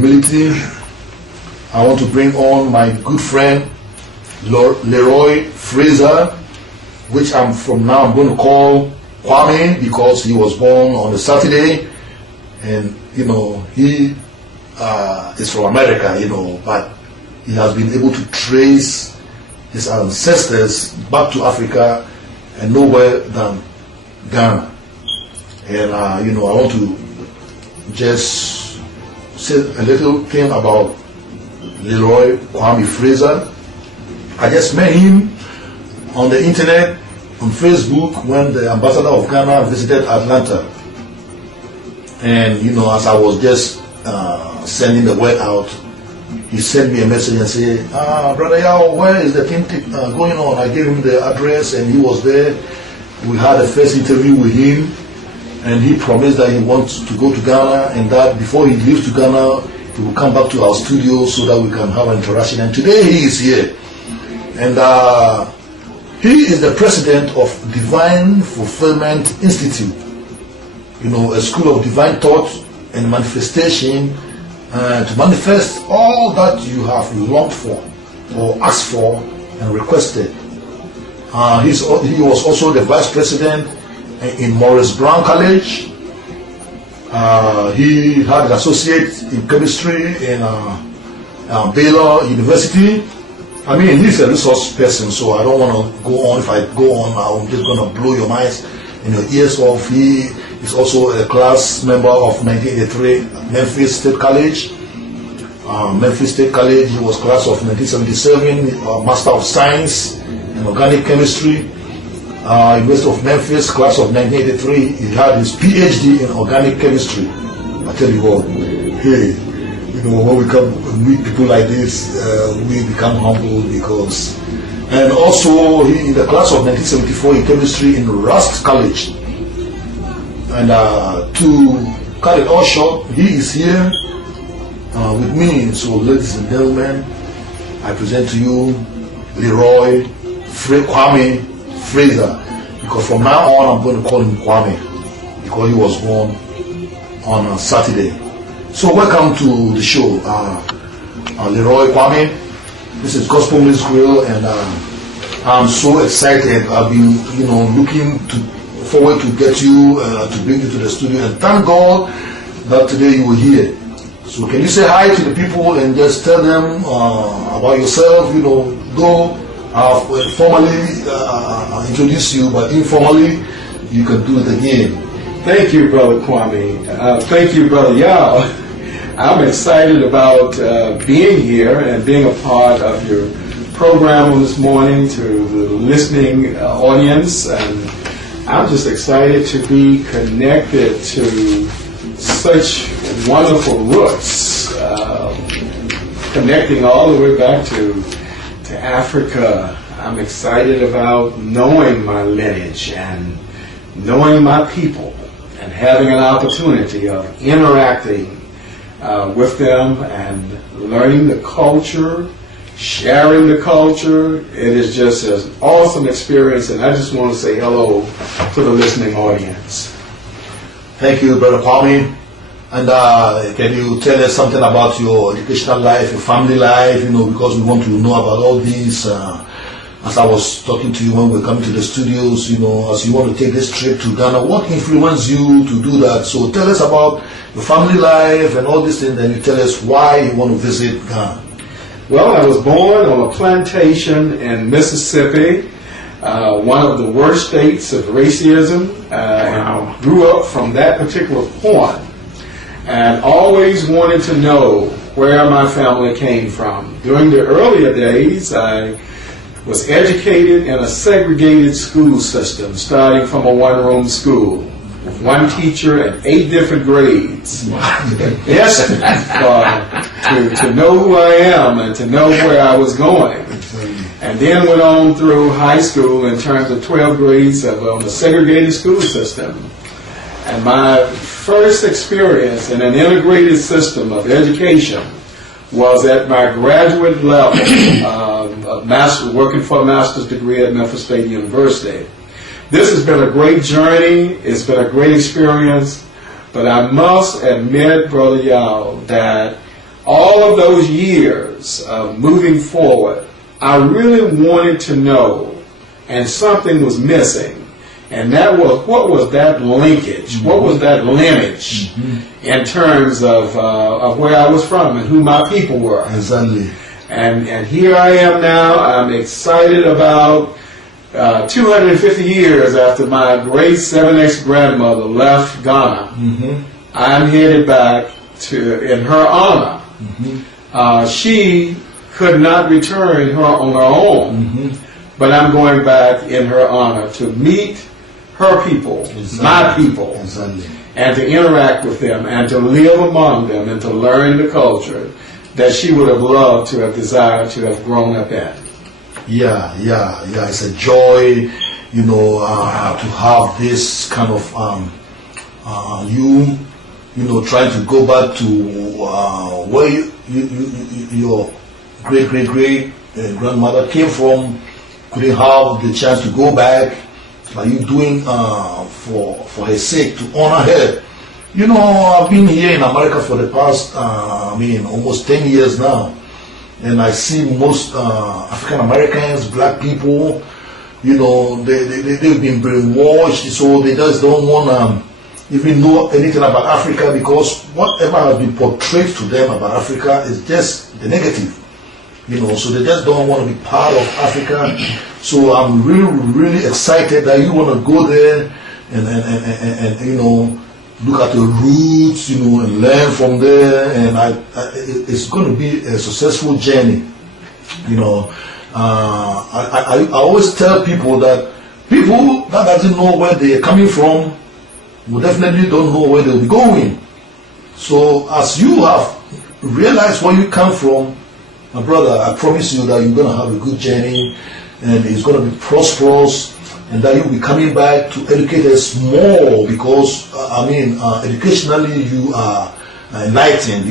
Humility. I want to bring on my good friend Leroy Fraser, which I'm going to call Kwame, because he was born on a Saturday, and he is from America, but he has been able to trace his ancestors back to Africa and nowhere than Ghana. And I want to just say a little thing about Leroy Kwame Fraser. I just met him on the internet, on Facebook, when the ambassador of Ghana visited Atlanta. And as I was just sending the word out, he sent me a message and said, Brother Yao, where is the thing going on? I gave him the address and he was there. We had a first interview with him, and he promised that he wants to go to Ghana, and that before he leaves to Ghana, he will come back to our studio so that we can have an interaction. And today he is here. And he is the president of Divine Fulfillment Institute, a school of divine thought and manifestation, to manifest all that you have longed for or asked for and requested. He was also the vice president in Morris Brown College. He had an associate in chemistry in Baylor University. I mean, he's a resource person, so I don't want to go on. If I go on, I'm just going to blow your minds and your ears off. He is also a class member of 1983 Memphis State College. Memphis State College, he was class of 1977, Master of Science in Organic Chemistry. University of Memphis, class of 1983, he had his PhD in Organic Chemistry. I tell you what, hey, when we come meet people like this, we become humble because... And also, he, in the class of 1974 in chemistry in Rust College. And to cut it all short, he is here with me. So, ladies and gentlemen, I present to you Leroy Kwame Fraser, because from now on I'm going to call him Kwame, because he was born on a Saturday. So welcome to the show, Leroy Kwame. This is Gospel Music Grill, and I'm so excited. I've been, looking forward to get you, to bring you to the studio, and thank God that today you were here. So can you say hi to the people and just tell them about yourself? Though I've formally introduced you, but informally you can do it again. Thank you, Brother Kwame. Thank you, Brother Yao. I'm excited about being here and being a part of your program this morning, to the listening audience, and I'm just excited to be connected to such wonderful roots, connecting all the way back to Africa. I'm excited about knowing my lineage and knowing my people and having an opportunity of interacting with them and learning the culture, sharing the culture. It is just an awesome experience, and I just want to say hello to the listening audience. Thank you, Brother Kwame. And can you tell us something about your educational life, your family life, because we want to know about all these. As I was talking to you when we were coming to the studios, as you want to take this trip to Ghana, what influenced you to do that? So tell us about your family life and all these things, and you tell us why you want to visit Ghana. Well, I was born on a plantation in Mississippi, one of the worst states of racism, and grew up from that particular point. And always wanted to know where my family came from. During the earlier days, I was educated in a segregated school system, starting from a one-room school with one teacher and 8 different grades. Yes, to know who I am and to know where I was going. And then went on through high school in terms of 12 grades of a segregated school system. And my first experience in an integrated system of education was at my graduate level, working for a master's degree at Memphis State University. This has been a great journey. It's been a great experience. But I must admit, Brother Yao, that all of those years of moving forward, I really wanted to know, and something was missing. And that was, what was that linkage? What was that lineage in terms of where I was from and who my people were? Exactly. And here I am now. I'm excited about 250 years after my great 7X grandmother left Ghana. I'm headed back in her honor. She could not return on her own, but I'm going back in her honor to meet her people, my people, and to interact with them and to live among them and to learn the culture that she would have loved to have desired to have grown up in. Yeah. It's a joy, to have this kind of trying to go back to where your great grandmother came from. Couldn't have the chance to go back. Are you doing for her sake to honor her? I've been here in America for the past, almost 10 years now, and I see most African Americans, black people, they've been brainwashed, so they just don't want to even know anything about Africa, because whatever has been portrayed to them about Africa is just the negative. So they just don't want to be part of Africa. So I'm really excited that you want to go there and look at the roots, and learn from there. And it's going to be a successful journey. I always tell people that people that doesn't know where they are coming from will definitely don't know where they'll be going. So as you have realized where you come from, my brother, I promise you that you're going to have a good journey, and it's going to be prosperous, and that you'll be coming back to educate us more, because, educationally you are enlightened,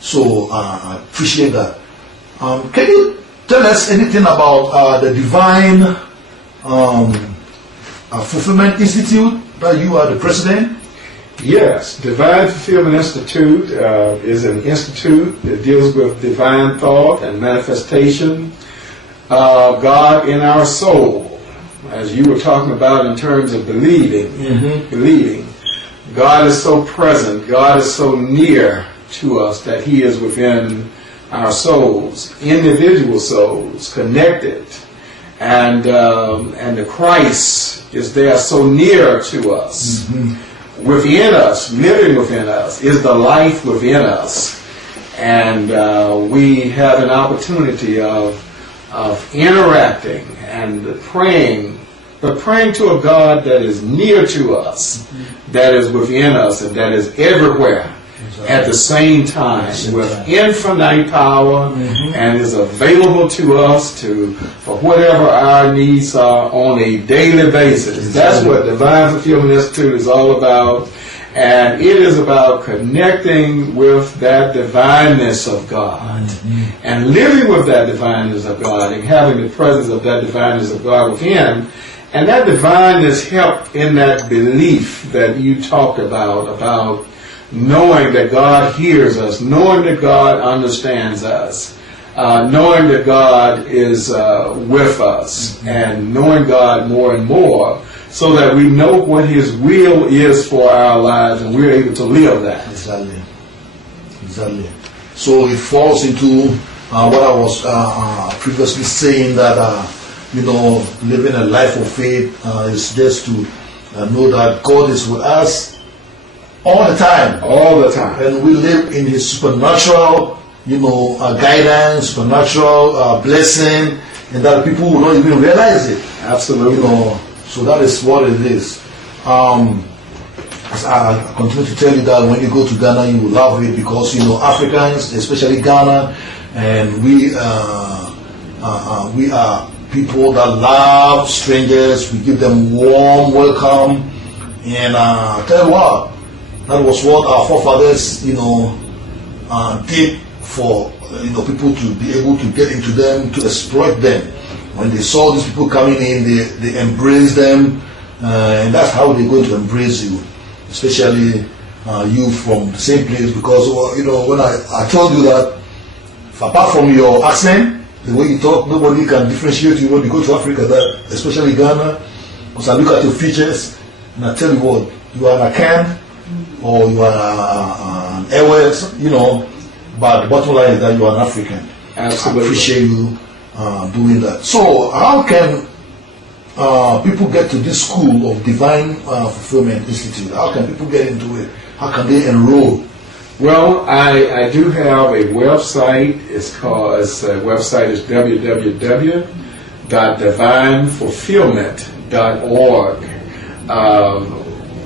So I appreciate that. Can you tell us anything about the Divine Fulfillment Institute that you are the president? Yes, Divine Fulfillment Institute is an institute that deals with divine thought and manifestation, God in our soul, as you were talking about in terms of believing. God is so present, God is so near to us that He is within our souls, individual souls, connected, and the Christ is there so near to us. Within us, living within us, is the life within us, and we have an opportunity of interacting and praying, but praying to a God that is near to us, that is within us, and that is everywhere at the same time, with infinite power, and is available to us for whatever our needs are on a daily basis. That's what Divine Fulfillment Institute is all about, and it is about connecting with that divineness of God, and living with that divineness of God, and having the presence of that divineness of God within. And that divineness helped in that belief that you talked about knowing that God hears us, knowing that God understands us, knowing that God is with us, and knowing God more and more, so that we know what His will is for our lives, and we're able to live that. Exactly. So it falls into what I was previously saying, that living a life of faith is just to know that God is with us all the time. And we live in His supernatural, guidance, supernatural blessing, and that people will not even realize it. Absolutely. So that is what it is. As I continue to tell you that when you go to Ghana, you will love it, because Africans, especially Ghana, and we are people that love strangers. We give them warm welcome, and tell you what. That was what our forefathers, did for people to be able to get into them, to exploit them. When they saw these people coming in, they embraced them, and that's how they're going to embrace you. Especially you from the same place because when I told you that apart from your accent, the way you talk, nobody can differentiate you when you go to Africa, that especially Ghana. Because I look at your features and I tell you what, you are an Akan or you are an Airways, but the bottom line is that you are an African. Absolutely. I appreciate you doing that. So how can people get to this school of Divine Fulfillment Institute? How can people get into it? How can they enroll? Well, I do have a website. The website is www.divinefulfillment.org.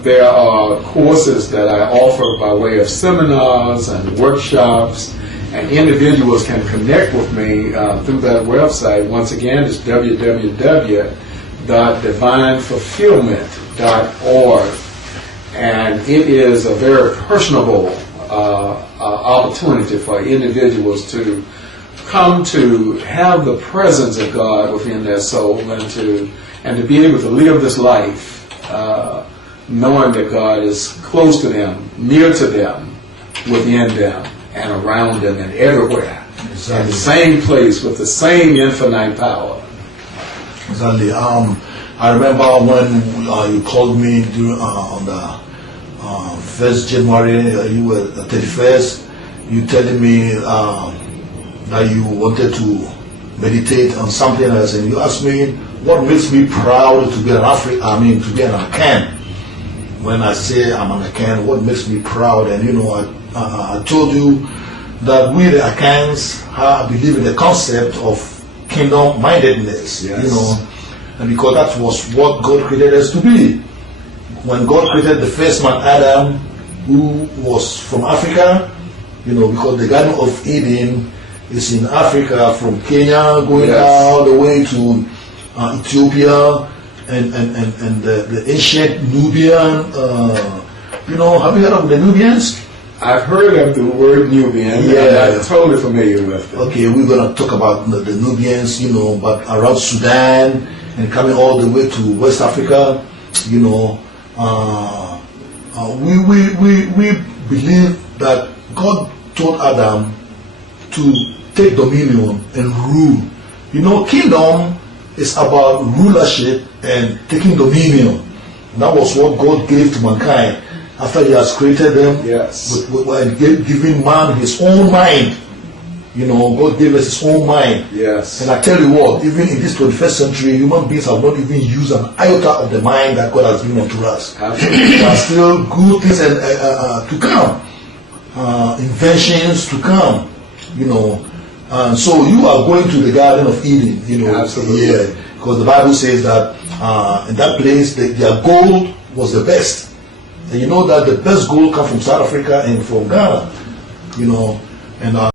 There are courses that I offer by way of seminars and workshops, and individuals can connect with me through that website. Once again, it's www.divinefulfillment.org, and it is a very personable opportunity for individuals to come to have the presence of God within their soul and to be able to live this life knowing that God is close to them, near to them, within them, and around them and everywhere. Exactly. In the same place with the same infinite power. Exactly. I remember when you called me on the 1st January, you were 31st, you telling me that you wanted to meditate on something else, and you asked me what makes me proud to be an to be an Akan. When I say I'm an Akan, what makes me proud? And I told you that we the Akans believe in the concept of kingdom mindedness. Yes. And because that was what God created us to be. When God created the first man, Adam, who was from Africa, because the Garden of Eden is in Africa, from Kenya going all the way to Ethiopia and the ancient Nubian. Have you heard of the Nubians? I've heard of the word Nubian. Yeah. I'm not totally familiar with it. Okay, we're going to talk about the Nubians, but around Sudan and coming all the way to West Africa, we believe that God told Adam to take dominion and rule. Kingdom is about rulership and taking dominion. That was what God gave to mankind after He has created them. Yes. And giving man his own mind. God gave us his own mind. Yes. And I tell you what, even in this 21st century, human beings have not even used an iota of the mind that God has given unto us. Absolutely. There are still good things to come, inventions to come, so you are going to the Garden of Eden, Absolutely. Yeah, because the Bible says that in that place their gold was the best, and you know that the best gold comes from South Africa and from Ghana, and